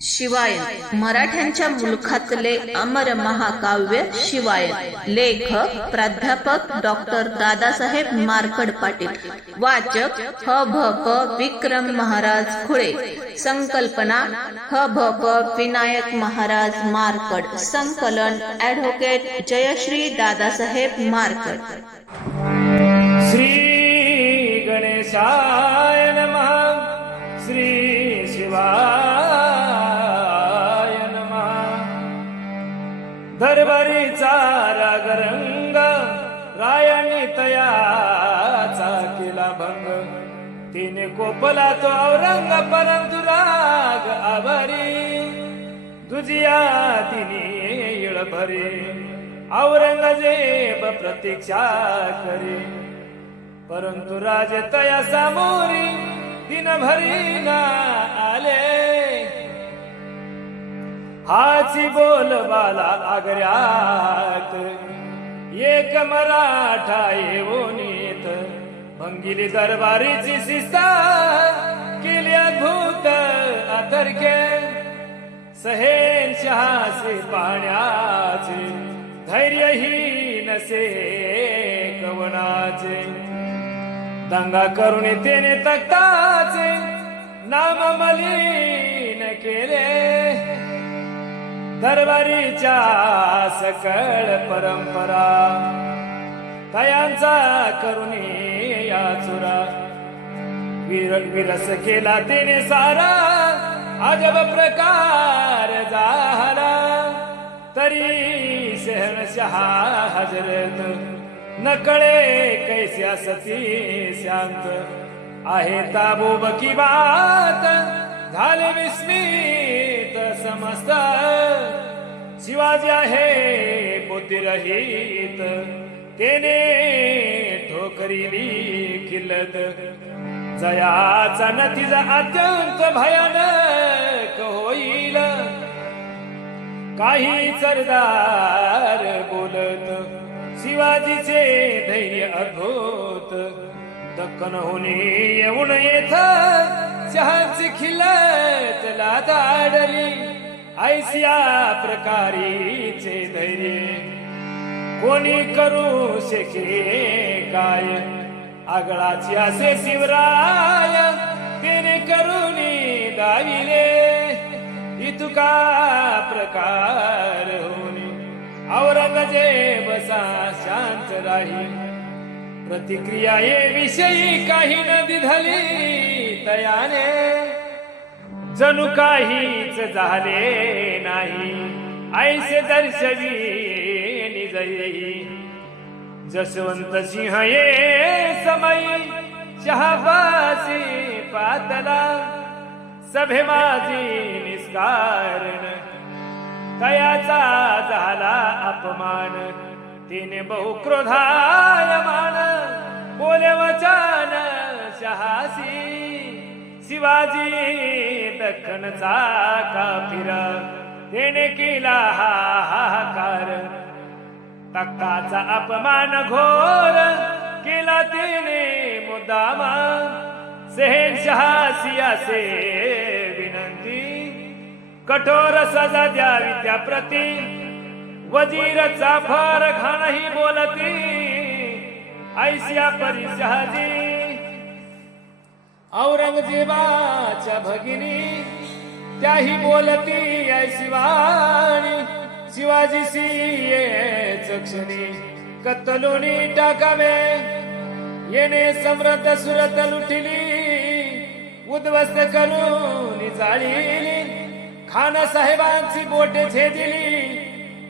शिवायन मराठ्यांच्या मुलखातले अमर महाकाव्य शिवायन. लेखक प्राध्यापक डॉक्टर दादासाहेब मार्कड पाटील. वाचक ह.भ.प. विक्रम महाराज खुळे. संकल्पना ह.भ.प. विनायक महाराज मार्कड. संकलन ॲडव्होकेट जयश्री दादासाहेब मार्कड. श्री गणेशाय नमः. श्री शिवाय दरबारीचा रागरंग रायानी तयाचा केला भंग. तिने कोपला तो औरंग परंतु राग आभारी. तुझिया तिने येळ भरे औरंगजेब प्रतीक्षा करे. परंतु राज तया सामोरी दिन भरी ना आले. हाची बोल बाला आगऱ्यात एक मराठा येऊनीत. भंगिली दरबारीची शिस्ता केली अद्भुत अतर्के. शहेनशहाचे पाण्याचे धैर्यही नसे कवनाचे. दंगा करून तेने तख्ताचे नाम मलिन केले. दरबारीच्या सकळ परंपरा तयांचा करुणी या चुरा. विरस केला तिने सारा अजब प्रकार झाला. तरी शहनशहा हजरत नकळे कैस्या सती शांत. आहे ताबूब की बात झाले विस्मित समस्त. शिवाजी आहे बुद्धिरहित तेने ठोकरिली किल्लत. जयाचा नतीजा अत्यंत भयानक होईल. काही सरदार बोलत शिवाजीचे धैर्य अद्भुत. दक्कनहून येऊन येथ शहाची खिल्लत लादाडली. ऐसिया प्रकारीचे धैर्य कोणी करू शके काय. आगळाची असे शिवराय तिने करुणी दाविले. इतका प्रकार होणे औरंगजेब शांत राही. प्रतिक्रिया ये विषयी काही न दिधली तयाने. जणू काहीच झाले नाही ऐसे दर्शवी निजई. जसवंत सिंह ये समयी शहाबासी पातला. सभे माझी निष्कारण तयाचा झाला अपमान. तिने बहु क्रोधायमान बोले वचन शहासी. शिवाजी दख्खनचा काफिरा तेने केला हाहाकार. तख्ताचा अपमान घोर केला तिने मुद्दामा. शहेनशहासी असे विनंती कठोर सजा द्यावी त्या प्रती. वजीर जाफर खानही बोलती ऐसिया परी शहाजी. औरंगजेबाच्या भगिनी त्याही बोलती ऐसी वाणी. शिवाजी सिये चक्षणी कत्तलोनी टाकावे. येणे समृद्ध सुरत लुटिली उद्ध्वस्त करून जाळीली. खान साहेबांची बोटे छेदिली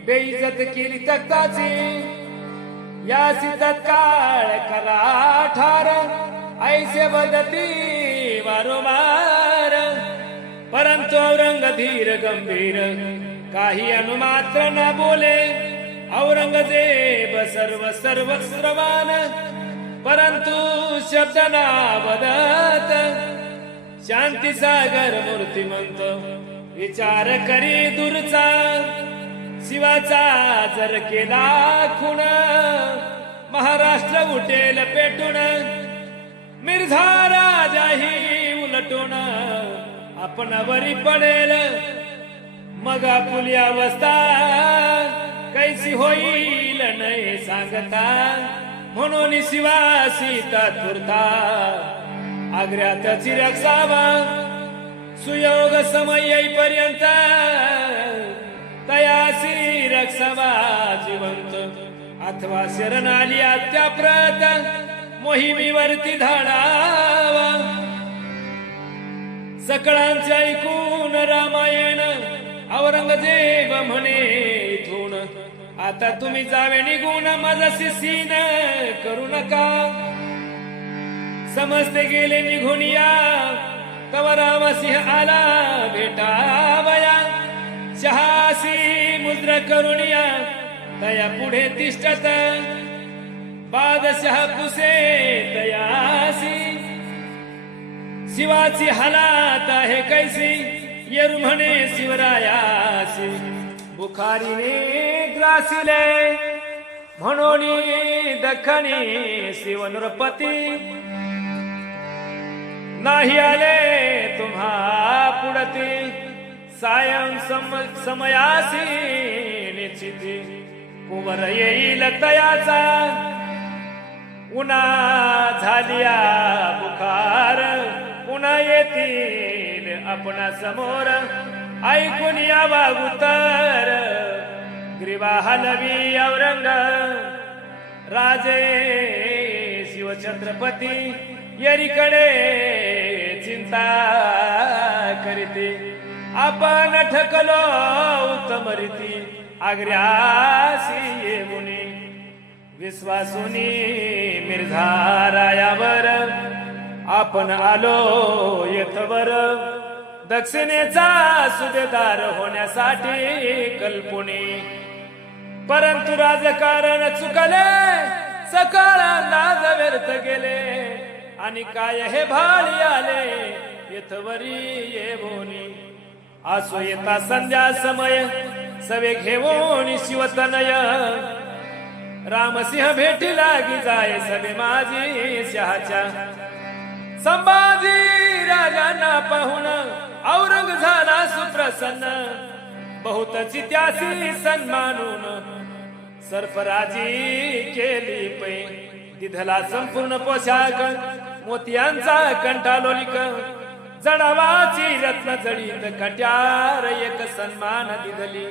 बेइज्जत केली तख्ताची. यासी तत्काळ करा ठार ऐसे बदती वारंवार. परंतु औरंग धीर गंभीर काही अनुमात्र न बोले. औरंगजेब सर्व श्रवान परंतु शब्द ना वदत. शांती सागर मूर्तिमंत विचार करी दूरचा. शिवाचा जर केला खून महाराष्ट्र उठेल पेटून. मिर्झा राजाही उलटून आपणावरी पडेल मग आपुली अवस्था कैसी होईल नाही सांगता, म्हणून शिवा सीता तुरता आग्र्यात चिरक्षावा, सुयोग समय येईपर्यंत तयासी रक्षावा जिवंत, अथवा शरण आली अत्याप्रत मोहिमेवरती धाडावा. सकळांचे ऐकून रामायण औरंगजेब म्हणे इथून, आता तुम्ही जावे निघून माझाशी सीन करू नका. समजते गेले निघून या, तव रामसिंह आला भेटावया. शहासी मुद्रा करून या, तया पुढे तिष्ठत बादशाह पुसे तयासी. शिवाची हालात आहे कैसी, येरू म्हणे शिवरायासी. बुखारीने ग्रासिले म्हणून दखनी शिवनृपती, नाही आले तुम्हा पुढती सायं समयासी निश्चिती. कुवर येईल तयाचा उन्हा झालिया बुखार, पुन्हा येतील आपणा समोर ऐकून यावा उतर. ग्रीवा हलवी औरंग राजे शिवछत्रपती, येरीकडे चिंता करीते आपण ठकलो उत्तम रीती. आग्र्यासी येऊनी विश्वासुनी मिर्झा रायावर, आपण आलो येथवर दक्षिणेचा सुभेदार होण्यासाठी कल्पनी. परंतु राजकारण चुकले, सकाळांना व्यर्थ गेले, आणि काय हे भाळी आले येथवरी येवोनी. आसो येता संध्या समय सवे घेऊन शिवतनय, रामसिंह भेटी लागी जाय सवे माझी शहाच्या. संभाजी राजांना पाहून औरंग झाला सुप्रसन्न, बहुतची त्यासी सन्मानून सर्फराजी केली पै. दिधला संपूर्ण पोशाख मोत्यांचा कंठालोलिक, जडावाची रत्न जडीत कट्यार एक सन्मान दिधली.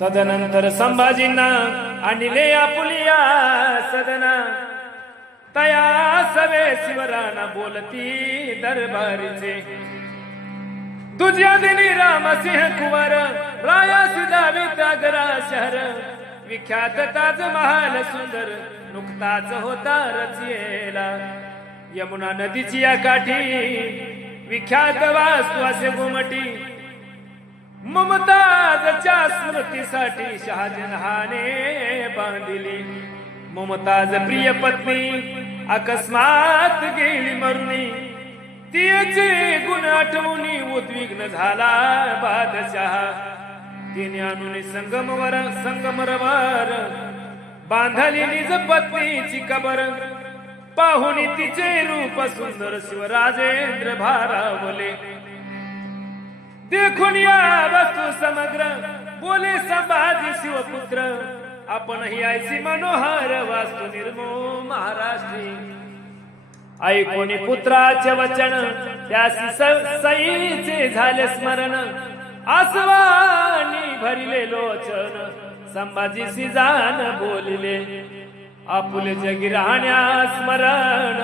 तदनंतर संभाजींना आणले आपुलिया सदना, तया सवे शिवराना बोलती दरबारीचे. दुसऱ्या दिनी रामसिंह कुंवर रायासी जावी त्यागरा शहर, विख्यात ताज महाल सुंदर नुकताच होता रचियेला. यमुना नदीची या काठी विख्यात वास्तू असे गोमटी, मुमताजच्या स्मृतीसाठी शहाजहाने बांधिली. मुमताज प्रिय पत्नी अकस्मात गेली मरुनी, तिचे गुण आठवून उद्विग्न झाला बादशाह. तिने आणून संगमरवर बांधली निज पत्नीची कबर, पाहुन तिचे रूप सुंदर शिवराजेंद्र भारावले. देखून या वस्तू समग्र बोले संभाजी शिवपुत्र, आपण ही ऐसी मनोहर वास्तू निर्मो महाराष्ट्री. ऐकून पुत्राचे वचन त्यासी सईचे झाले स्मरण, आसवानी भरिले लोचन संभाजीसी जान बोलिले. आपुले जगी राहण्या स्मरण,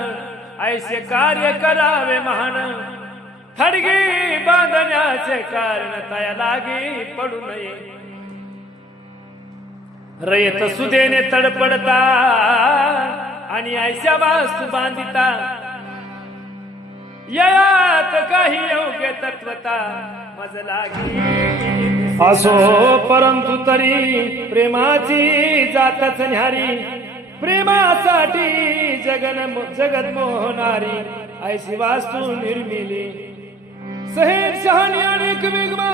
ऐसे कार्य करावे महान. थडगी बांधण्याचे कारण तया लागी पडू नये. रयत सुदेने तडपडता आणि ऐशा वास्तू बांधिता, यात काही योग्य तत्वता मज लागी. असो परंतु तरी प्रेमाची जातच न्यारी, प्रेमासाठी जगत मोहनारी ऐशी वास्तू निर्मिली. शहनशहाने अनेक बेगमा,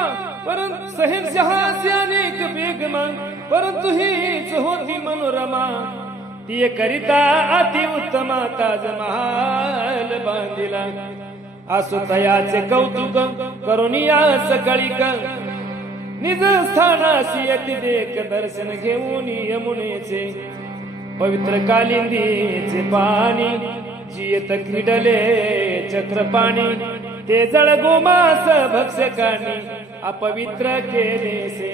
परंतु शहनशहाचे अनेक बेगमा, परंतु हीच होती मनोरमा. ती करिता अति उत्तम ताज महाल बांधिला. असो तयाचे कौतुक करुनिया सकळीक निज स्थानासी यती देख दर्शन घेऊन यमुनेचे पवित्र कालिंदीचे पाणी जियत क्रीडले चक्रपाणी ते जळ गोमास भक्षकानी अपवित्र केलेसे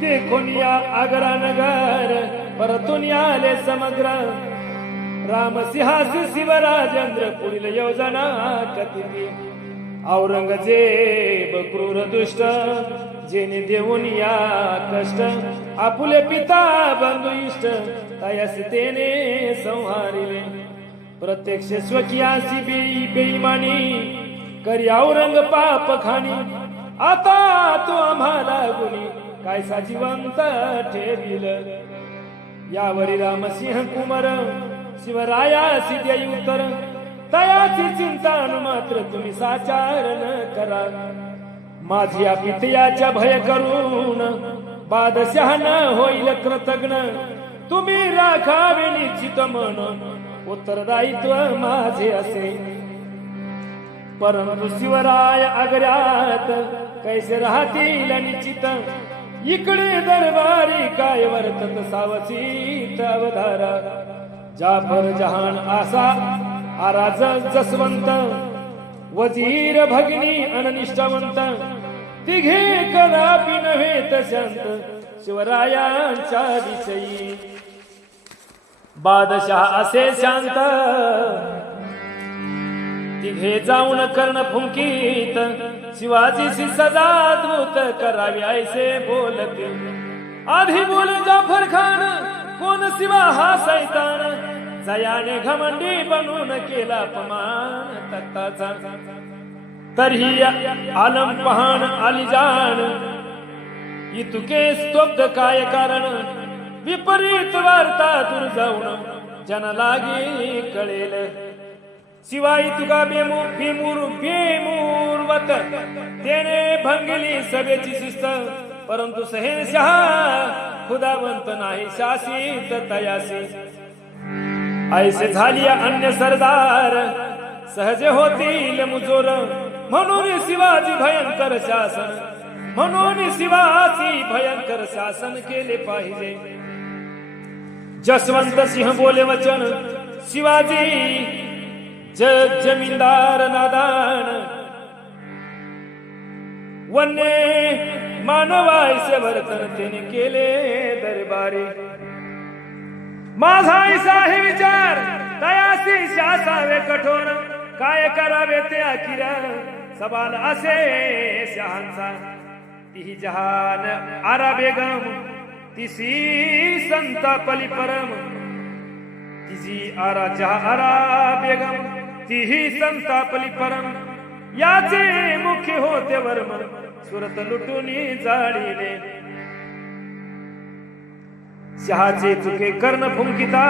ते कोणिया आग्रा नगर परतून आले समग्र रामसिंहासी शिवराजेंद्र पुढील योजना कथिती औरंगजेब क्रूर दुष्ट जेने देऊन या कष्ट आपुले पिता बंधू इष्ट तयास तेने संहारिले प्रत्यक्ष स्वकीयासी बेईमानी करी औरंग पाप खानी आता तो आम्हाला गुणी कायसा जिवंत ठेविल यावरी रामसिंह कुमार शिवरायासी देई उत्तर तयाची चिंता मात्र तुम्ही साचार न करा माझी पितयाच्या भय करून बादशाह न होईल कृतज्ञ तुम्ही राखावे निश्चित मन उत्तरदायित्व माझे असे परंतु शिवराय आग्र्यात कैसे राहतील निश्चित इकडे दरबारी काय वर्तत सावचित अवधारा जाफर जहान आसा आराज जसवंत वजीर भगिनी अननिष्ठावंत तिघे कदापि नव्हे शांत शिवरायांच्या दिशई बादशाह असे शांत तिघे जाऊन कर्ण फुंकीत शिवाजीशी सदाद्भुत करावी ऐसे बोलते आधी बोल जाफर खान कोण शिवा हा सैतान जयाने घमंडी बनून केला अपमान तख्ताचा तरीही आलम पहाण आलिजान इतुके स्तब्ध काय कारण विपरीत वार्ता दूर जाऊन जन लागी कळेल शिवाय तुका बेमूरवत त्याने भंगली सभेची शिस्त परंतु शहेनशाह खुदावंत नाही शासित तयासी ऐसे झाली अन्य सरदार सहज होतील मुजोर म्हणून शिवाजी भयंकर शासन म्हणून शिवाजी भयंकर शासन केले पाहिजे जसवंत सिंह बोले वचन शिवाजी जमीनदार नादान वन्य मानवायचे वर्तन त्याने केले दरबारी माझा आहे विचार तयासी शासावे कठोर काय करावे ते अखिरा सवाल असे शहांचा ती जहान आरा बेगम तिसी संतापली परम तिची आरा बेगम तीही संतापली परम याचे मुख्य होते वर्म सुरत लुटूनी जाळीले शहाचे चुके कर्ण फुंकिता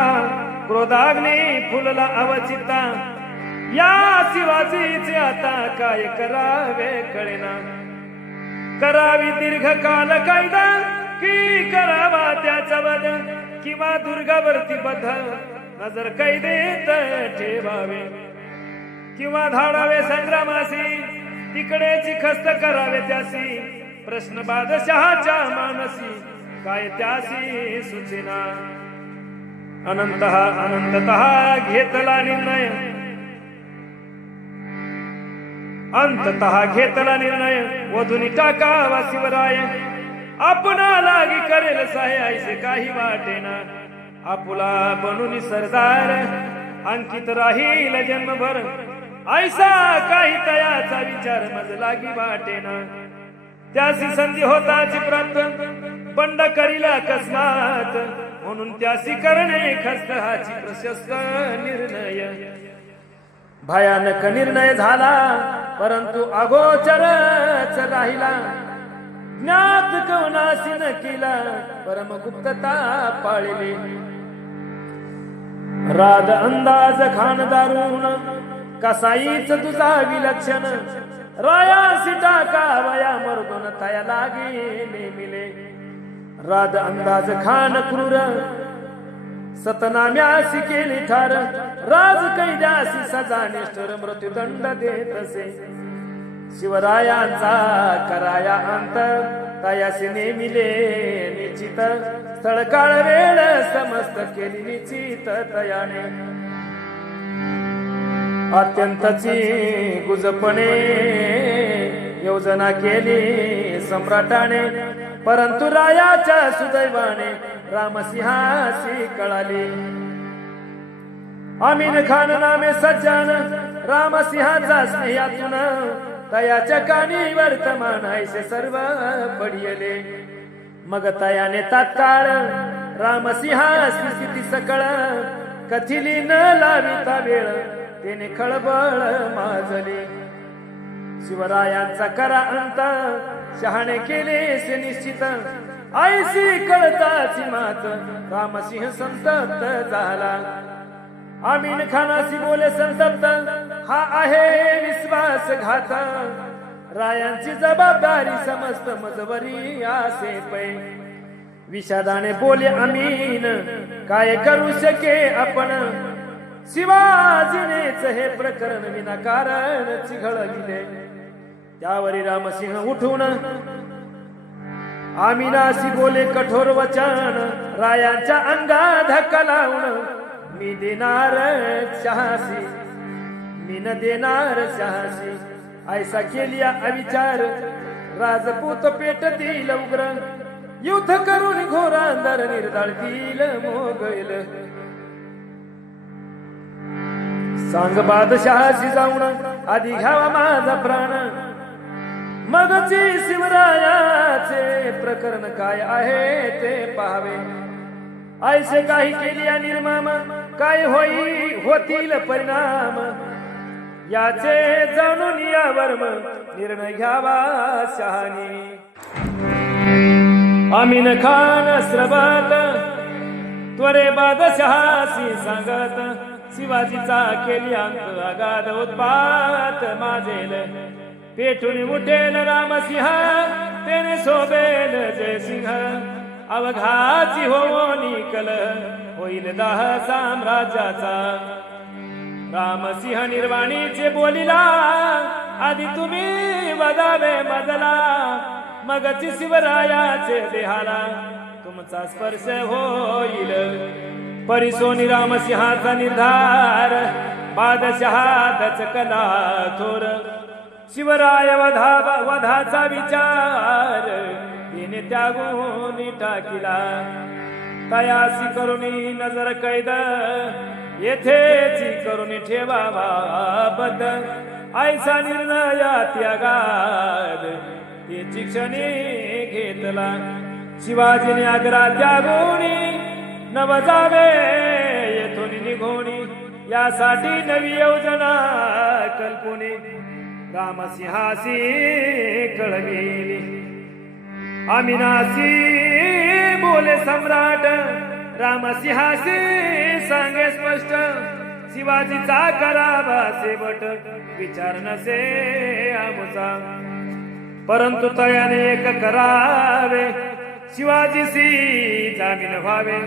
क्रोधाग्नी फुलला अवचिता या शिवाजीचे आता काय करावे कळेना करावी दीर्घकाल कायदा की करावा त्याचा वध किंवा दुर्गावरती बध नजर कैदेत ठेवावे किंवा धाडावे संग्रामासी तिकडेची खस्त करावे त्यासी प्रश्न बादशहाच्या मानसी काय त्यासी सुचेना अनंततः घेतला निर्णय अंततः घेतला निर्णय वधुनी टाकावा शिवराय आपणा लागी करेल साहे ऐसे काही वाटेना आपुला बनून सरदार अंकित राहील जन्मभर ऐसा काही तयाचा विचार मज लागी वाटेना त्यासी संधी होताची प्राप्त बंड करीला अकस्मात म्हणून त्यासी करणे खस्त हाची प्रशस्त निर्णय भयानक निर्णय झाला परंतु अगोचरच राहिला ज्ञात कवनासी न केला परमगुप्तता पाळली राध अंदाज खानदारून कसाईच तुझा विलक्षण रायासी टाकावया मर्दून तया लागे नेमिले राध अंदाज खान क्रूर सतनाम्यासी केली ठार राज कैद्यासी सजा निष्ठुर मृत्यूदंड देत असे शिवरायांचा कराया अंत तयासी नेमिले निश्चित स्थळ काळ वेळ समस्त केली निश्चित तयाने अत्यंतची गुजपणे योजना केली सम्राटाने परंतु रायाच्या सुदैवाने रामसिंहासी कळाली अमीन खान नामे सज्जन रामसिंहाचा स्नेहातून तयाच्या कानी वर्तमान ऐसे सर्व पडियले मग तयाने तात्काळ रामसिंहासी स्थिती सकळ कथिली न लाविता वेळ तेने खळबळ माजली शिवरायांचा करा अंत शहाणे केले से निश्चित ऐसी कळताची मात रामसिंह संतप्त झाला अमीन खानासी बोले संतप्त हा आहे विश्वासघात रायांची जबाबदारी समस्त मजवरी आसे पै विषादाने बोले अमीन काय करू शके आपण शिवाजीनेच हे प्रकरण विनाकारण चिघळविले त्यावरी रामसिंह उठून आमिनासी बोले कठोर वचन रायांच्या अंगा धक्का लावून मी देणार शहासी मी न देणार शहासी ऐसा केलिया अविचार राजपूत पेटतील उग्र युद्ध करून घोर अंधार निर्धाळतील मोगैल सांग बादशहाशी जाऊन आधी घ्यावा माझा प्राण मगची शिवरायाचे प्रकरण काय आहे ते पाहावे ऐसे काही केली निर्माम काय होतील परिणाम याचे जाणून यावर निर्णय घ्यावा शहानी अमीन खान श्रवत त्वरे बादशहासी सांगत शिवाजीचा केली अंत अगाध उत्पात माजेल पेटून उठेल रामसिंह तेने शोभेल जयसिंह अवघाची होनी कल होईल दाह साम्राज्याचा रामसिंह निर्वाणीचे बोलिला आधी तुम्ही वदावे मजला मगची शिवरायाचे देहाला तुमचा स्पर्श होईल परिसोनी रामसिंहाचा निर्धार बादशहा दचकला थोर शिवराय वधाचा विचार तिने त्यागून टाकिला तयासी करुणी नजर कैद येथेची करुणी ठेवावा बद्ध ऐसा निर्णया त्यागाद त्याची क्षणी घेतला शिवाजीने आग्रा त्यागोनी नव जावे येथून निघोणी यासाठी नवी योजना कल्पनी रामसिंहासी कळविली अमीनासी बोले सम्राट रामसिंहासी सांगे स्पष्ट शिवाजीचा करावा शेवट विचार नसे आमचा परंतु तयाने एक करावे शिवाजीसी जामीन व्हावे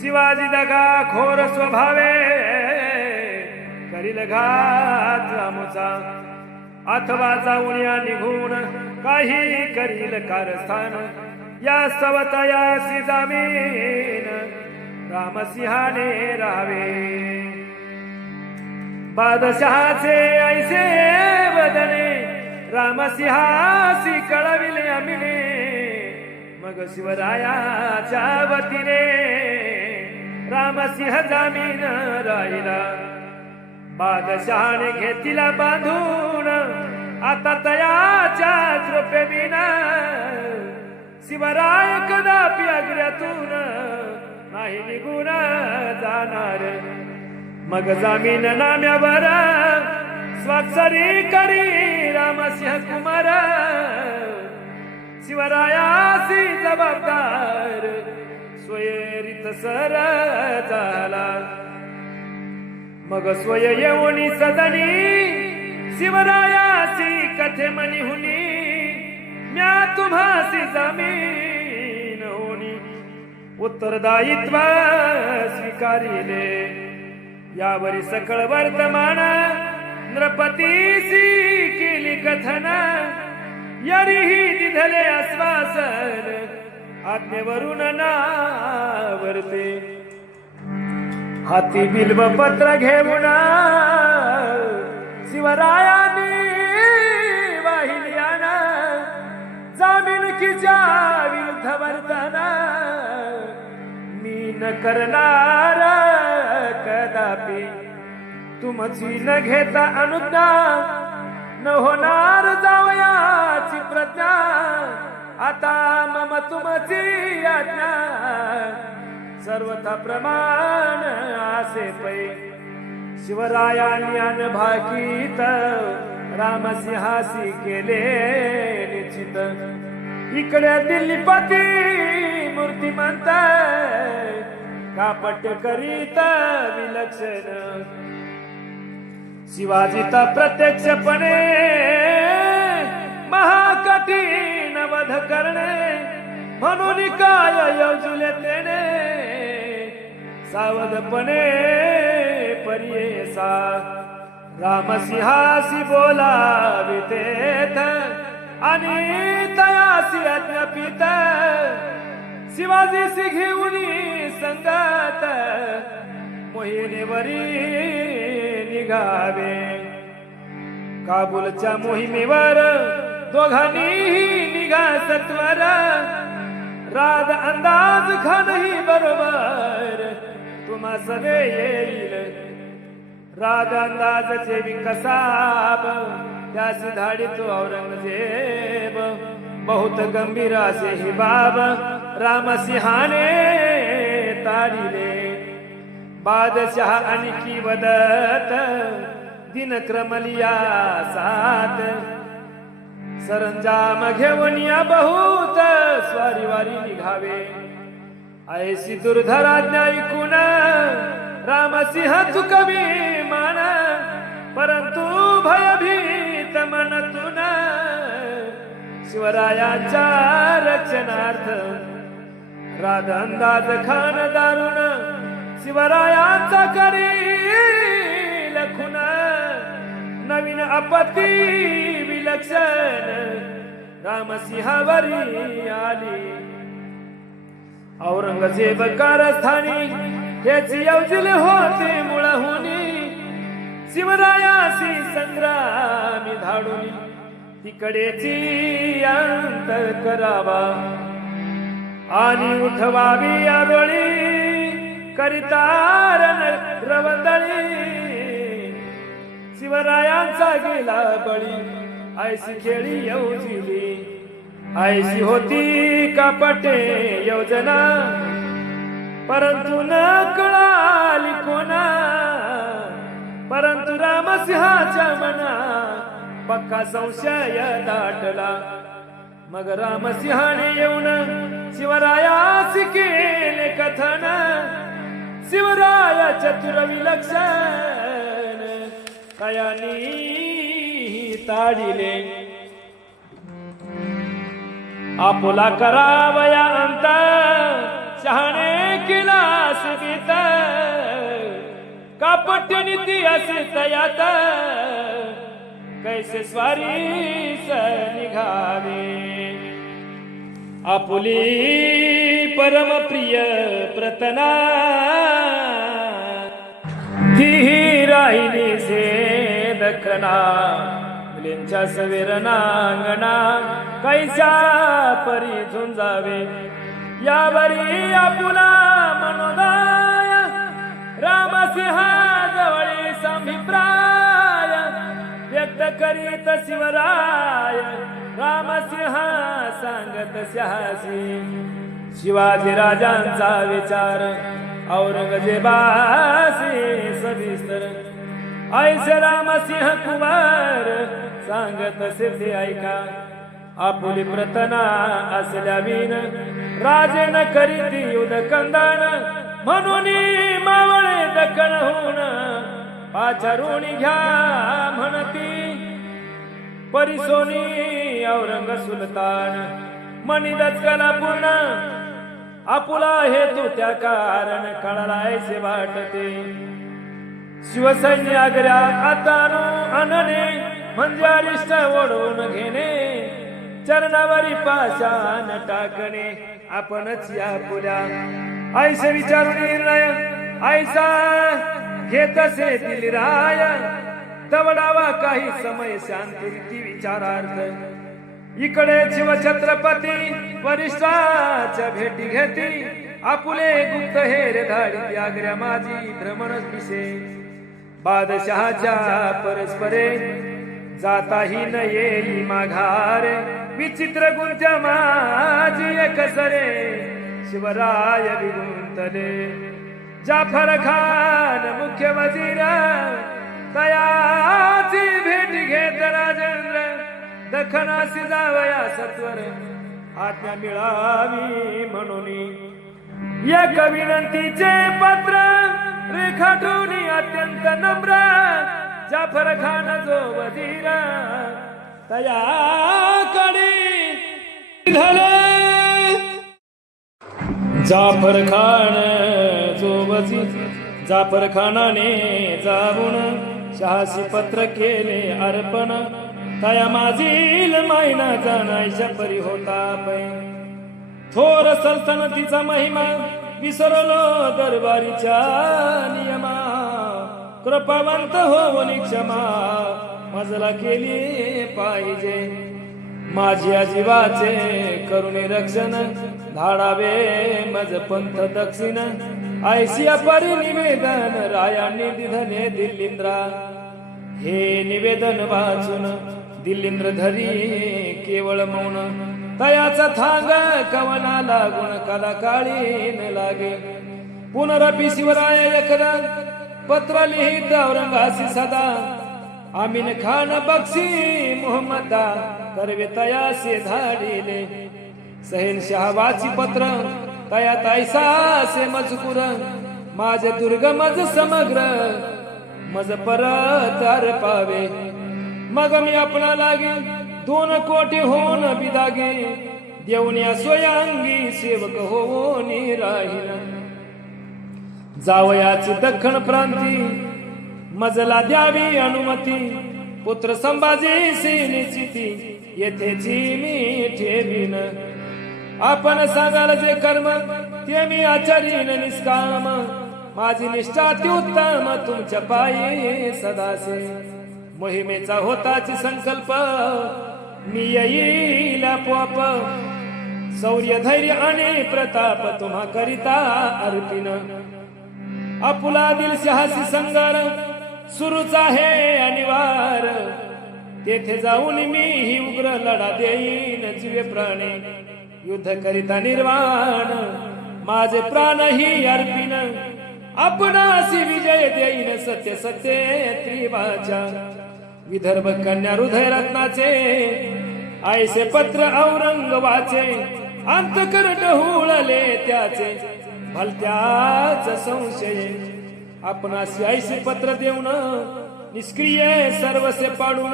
शिवाजी दगा खोर स्वभावे करील घात आमचा अथवा जाऊन या निघून काही करील कारस्थान या सवतयासी जामीन रामसिंहाने राहावे बादशहाचे ऐसे वदने रामसिंहासी कळविले अमिने मग शिवरायाच्या वतीने रामसिंह जामीन राहिला बादशहाने घेतला बांधून आता तयाच्या कृपेविना शिवराय कदापि आग्र्यातून नाही निघून जाणार मग जामीन नाम्यावर स्वाक्षरी करी रामसिंह कुमार शिवरायासी जबाबदार स्वयरीत सर झाला मग स्वय येऊनी सदनी शिवरायासी कथे मनी हुनी म्या तुम्हासी जमीन होनी उत्तरदायित्व स्वीकारिले यावरी सकळ वर्तमान नृपतीसी केली कथन यरीही दिधले आश्वासन आज्ञेवरून नावर्ते हाती बिल्व पत्र घेऊन शिवरायाने वाहिल्याना जामिनकीच्या विरुद्ध वर्तना मी न करणार कदापि तुमची न घेता अनुज्ञा न होणार जावयाची प्रज्ञा आता मम तुमची आज्ञा सर्वथा प्रमाण आसे पै शिवरायांनी अनभाकीत रामसिंहासी केले निश्चित इकडे दिल्लीपती मूर्तिमंत कापट करीत विलक्षण शिवाजीचा प्रत्यक्षपणे महाकठीण वध करणे म्हणून काय योजले तेने सावधपणे पर्येसा रामसिंहासी बोलावितेत आणि तयासी अज्ञापित शिवाजीसी घेऊन संगत मोहिमेवरी निघावे काबूलच्या मोहिमेवर दोघांनीही निघा सत्वर राज अंदाज खानही बरोबर तुम्हा सगळे येईल राज अंदाजचे विकसाब त्यासी धाडितो औरंगजेब बहुत गंभीर असे ही बाब रामसिंहाने ताडिले बादशाह आणखी वदत दिनक्रमलिया सात सरंजाम घेऊन या बहुत स्वारीवारी निघावे ऐशी दुर्धराज्ञा ऐकून रामसिंह चुकवी मान परंतु भयभीत मनतून शिवरायाच्या रक्षणार्थ राज अंदाज खान दारुण शिवरायाचा करी लखुन नवीन आपत्ती विलक्षण रामसिंहावरी आली औरंगजेब कारस्थानी त्याची योजले होते मुळहुनी शिवरायासी संग्रामी धाडून तिकडेची अंत करावा आणि उठवावी आरोळी करितारण रवंदळी शिवरायांचा गेला बळी ऐशी खेळी योजिली ऐशी होती कापटे योजना परंतु न कळाली कोणा परंतु रामसिंहाच्या मना पक्का संशय दाटला मग रामसिंहाने येऊन शिवरायास केले कथन शिवराया चतुर विलक्षण कयानी ताडिले आपुला करावया अंत शहाणे केला सुगीत कापट्य नीती असे तयात कैसे स्वारीस निघावे आपुली परम प्रिय प्रतना ती राहिली से दखना मुलींच्या सवेरनांगणा कैसा परी झुंजावे यावरी आपुला मनोदय रामसिंहा जवळी संभिप्राय व्यक्त करीत शिवराय रामसिंहा सांगत शहासी शिवाजी राजांचा विचार औरंगजेबासी सविस्तर ऐसे रामसिंह कुमार सांगत सिद्धी ऐका आपुली प्रतना असल्या विन राजे न करीती युध कंदन म्हणून मावळे दखल होऊन पाचारुणी घ्या म्हणती परिसोनी औरंग सुलतान मणी दत्कला पूर्ण आपुला हेतू त्या कारण कळलायचे वाटते शिवसैन्य आग्र्या आतानो अनने म्हणजे अरिष्ट ओढून घेणे चरणावरी पाशान टाकणे आपणच या पुल्या आईसे विचारून निर्णय आईसा घेत असे दिली राय दवडावा काही समय शांती विचारार्थ इकडे शिवछत्रपती वरिष्ठाच्या भेटी घेती आपुले गुप्त हेर धाडी आग्र्या माझी भ्रमण दिसे बादशहाच्या परस्परे जाताही न येई माघार विचित्र गुंत्या माझी एकसरे शिवराय विगुंतले जाफर खान मुख्य वजीर तयाची भेट घेत राजेंद्र दखनासी जावया सत्वर आज्ञा मिळावी म्हणून एक विनंतीचे पत्र रेखाटून अत्यंत नम्र जाफर खान जो वजीर तयाकडे जाफर खान जो वजीर जाफर खानाने जाऊन शहाशी पत्र केले अर्पण तया माझील मायना जाणायच्या परी होता पै थोर सल्तनतीचा महिमा विसरलो दरबारीच्या नियमा कृपावंत होऊन क्षमा मजला केली पाहिजे माझ्या जीवाचे करुणे रक्षण धाडावे मज पंथ दक्षिण ऐशी अपरी निवेदन रायांनी दिधने दिल्लींद्रा हे निवेदन वाचून दिल्लींद्र धरी केवळ मौन तयाचा थांग कवना लागून कला काळीन लागे पुनरपी शिवराय एकदा पत्र लिहित औरंगासी सदा आमीन खान बक्षी मोहम्मदा करवे तयासे धाडिले शहनशाह वाची पत्र तया तैसा से मजकूर माझे दुर्ग मज समग्र मज परत पावे मग मी आपणा लागे 2 कोटी होऊन बिदागे देवण्या स्वयांगी सेवक होऊन राहील जावयाची दख्खन प्रांती मजला द्यावी अनुमती पुत्र संभाजी सिनिचिती येथेची मी ठेवीन आपण सांगाल जे कर्म ते मी आचरीन निष्काम माझी निष्ठा ती उत्तम तुमच्या पायी सदासे मोहिमेचा होताची संकल्प मी येईल आपोआप शौर्य धैर्य आणि प्रताप तुम्हा करिता अर्पिन आपुला दिलशहासी संगार सुरूच आहे अनिवार तेथे जाऊन मी ही उग्र लढा देईन जीवे प्राणी युद्ध करिता निर्वाण माझे प्राण ही अर्पिन आपणासी विजय देईन सत्य सत्य त्रिवाचा विदर्भ कन्या हृदय रत्नाचे आईसे पत्र औरंगवाचे अंतकर ढवळले त्याचे भलत्याच संशय आपणासी आईसे पत्र देऊन निष्क्रिय सर्वसे पाडून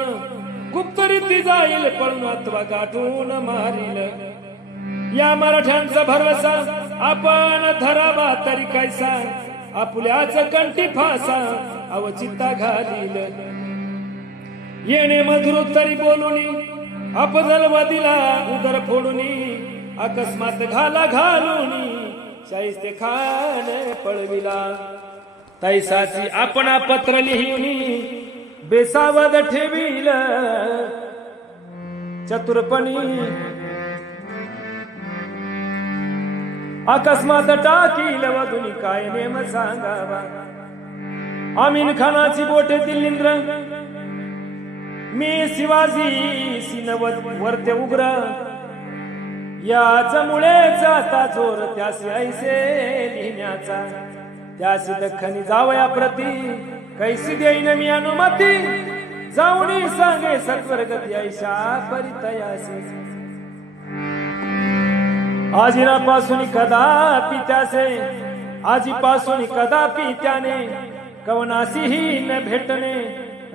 गुप्तरीती जाईल पळून अथवा गाठून मारील या मराठ्यांचा भरवसा आपण धरावा तरी कैसा आपुल्याच कंठी फासा अवचित्ता घालील येणे मधुर तरी बोलूनी अपजल वदिला उदर फोडूनी अकस्मात घालूनी शाहिस्ते खान पळविला तैसाची आपणा पत्र लिहिनी बेसावद ठेवील चतुरपणी अकस्मात टाकील वधुनी काय नेम सांगावा आमीन खानाची बोटे दिल्लींद्र मी शिवाजी सिनवत वरते उग्र याच मुळेच आता जोर त्यासी ऐसे लिहिण्याचा त्यासी दख्खनी जावया प्रती कैसी देईन मी अनुमती जाऊनी सांगे सत्वरगती ऐशा परितयासी आजीपासून कदापि त्यासे आजीपासून कदापि त्याने कवनासीही न भेटणे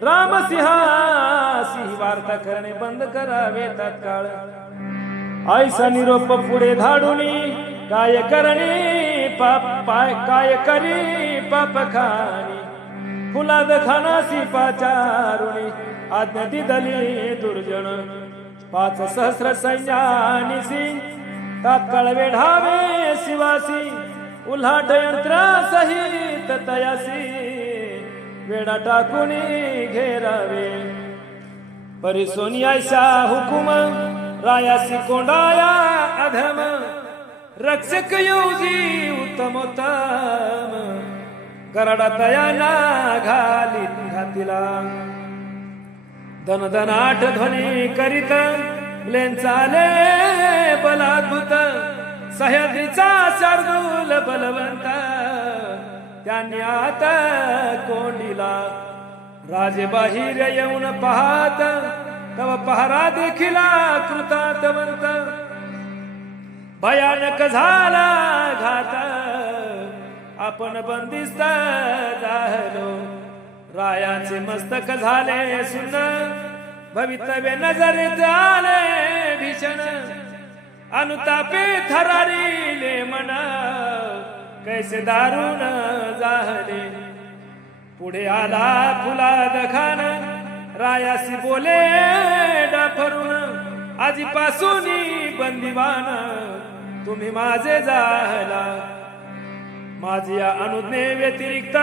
रामसिंहासी वार्ता करणे बंद करावे तत्काळ ऐसा निरोप पुढे धाडूनी काय करणी काय करी पाप खाणी फुलाद खानासी पाचारुणी आज्ञा दिदली दुर्जन 5 सहस्र सैन्यानिसी तात्काळ वेढावे शिवासी उल्हाट यंत्रा सहित तयासी वेडा टाकुनी घेरावे परिसोनियाशा हुकुम रायासी कोंडाया अधम रक्षक योजी उत्तमोत्तम गराडा तयाना घातिला धनधनाट ध्वनी करीत लेंचाले बलाद्भुत सह्याद्रीचा शार्दूल बलवंत त्यांनी आता कोंडीला राजे बाहेर येऊन पाहत तव पहारा देखिला कृतातवंत भयानक झाला घात आपण बंदिस्त झालो रायाचे मस्तक झाले सुन भवितव्य नजरेत आले भीषण अनुतापे थरारीले मन कैसे दारुण झाले पुढे आला फुलाद खान रायासी बोले डाफरून आजीपासून बंदिवान तुम्ही माझे झाला माझी या अनुज्ञे व्यतिरिक्त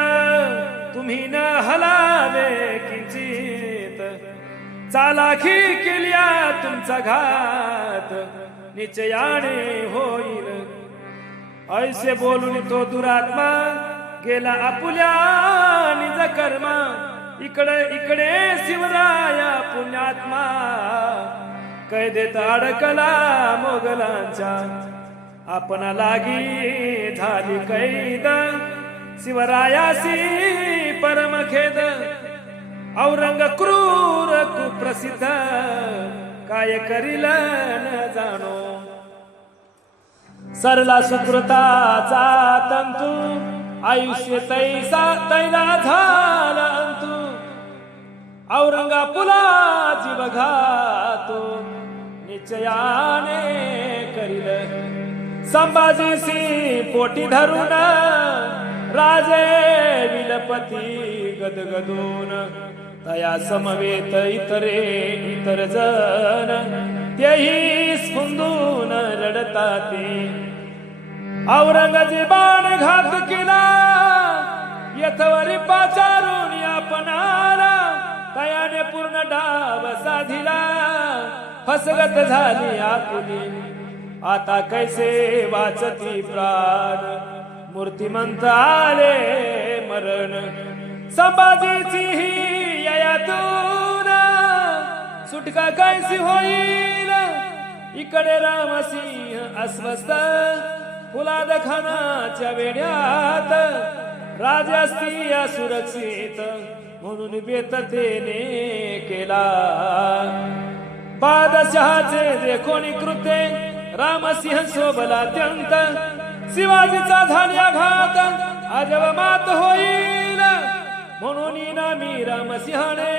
तुम्ही न हलावे किंचित चालाखी केल्या तुमचा घात निश्चयाने होईल ऐसे बोलून तो दुरात्मा गेला आपुल्या निज कर्मा इकडे इकडे शिवराया पुण्यात्मा कैदेत अडकला मोगलांच्या आपणा लागी झाली कैद शिवरायासी परम खेद औरंग क्रूर कुप्रसिद्ध काय करील न जाणो सरला सुकृताचा तंतू आयुष्य तैला झाला अंतू औरंगापुला जीव घातो निश्चयाने करील संभाजीसी पोटी धरून राजे विलपती गदगदून तया समवेत इतर जन तेही स्फुंदून रडताते औरंगजेबाने घात केला यथवरी पाचारून आपणाला तयाने पूर्ण डाव साधिला फसगत झाली आपुली आता कैसे वाचती प्राण मूर्तिमंत आले मरण संभाजीची ही यातून सुटका कैसी होईल इकडे रामसिंह अस्वस्थ फुलाद खानाच्या वेड्यात राजा असती असुरक्षित म्हणून बेततेने केला बादशहाचे देखोनी कृत्य रामसिंह सोबला अत्यंत शिवाजीचा झाल्या घात अजब मात होईल म्हणून नामी रामसिंहाने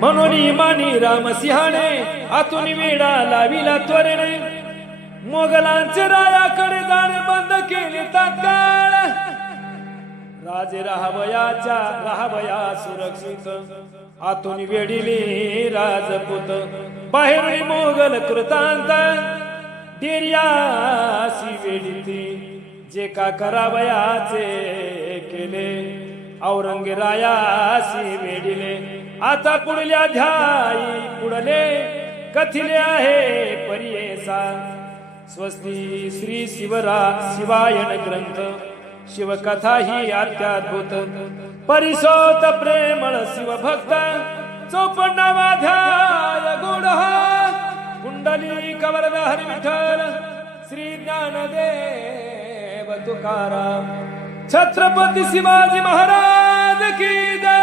म्हणून मानी रामसिंहाने आतून वेडा लाविला त्वरेने मोगलांचे रायाकडे जाणे बंद केले तात्काळ राजे राहावया सुरक्षित आतून वेडिले राजपूत बाहेर मोगल कृतांत डेरियासी वेडिती जे का करावयाचे केले औरंगरायासी वेडिले आता पुढल्या अध्यायी पुढले कथिले आहे परियेसा स्वस्ती श्री शिवायन ग्रंथ शिवकथा ही अत्याद्भुत परिसोत प्रेमळ शिवभक्त 54वाध्याय गुढ कुंडली कवरद हरी विठ्ठल श्री ज्ञानदेव तुकाराम छत्रपती शिवाजी महाराज की जय।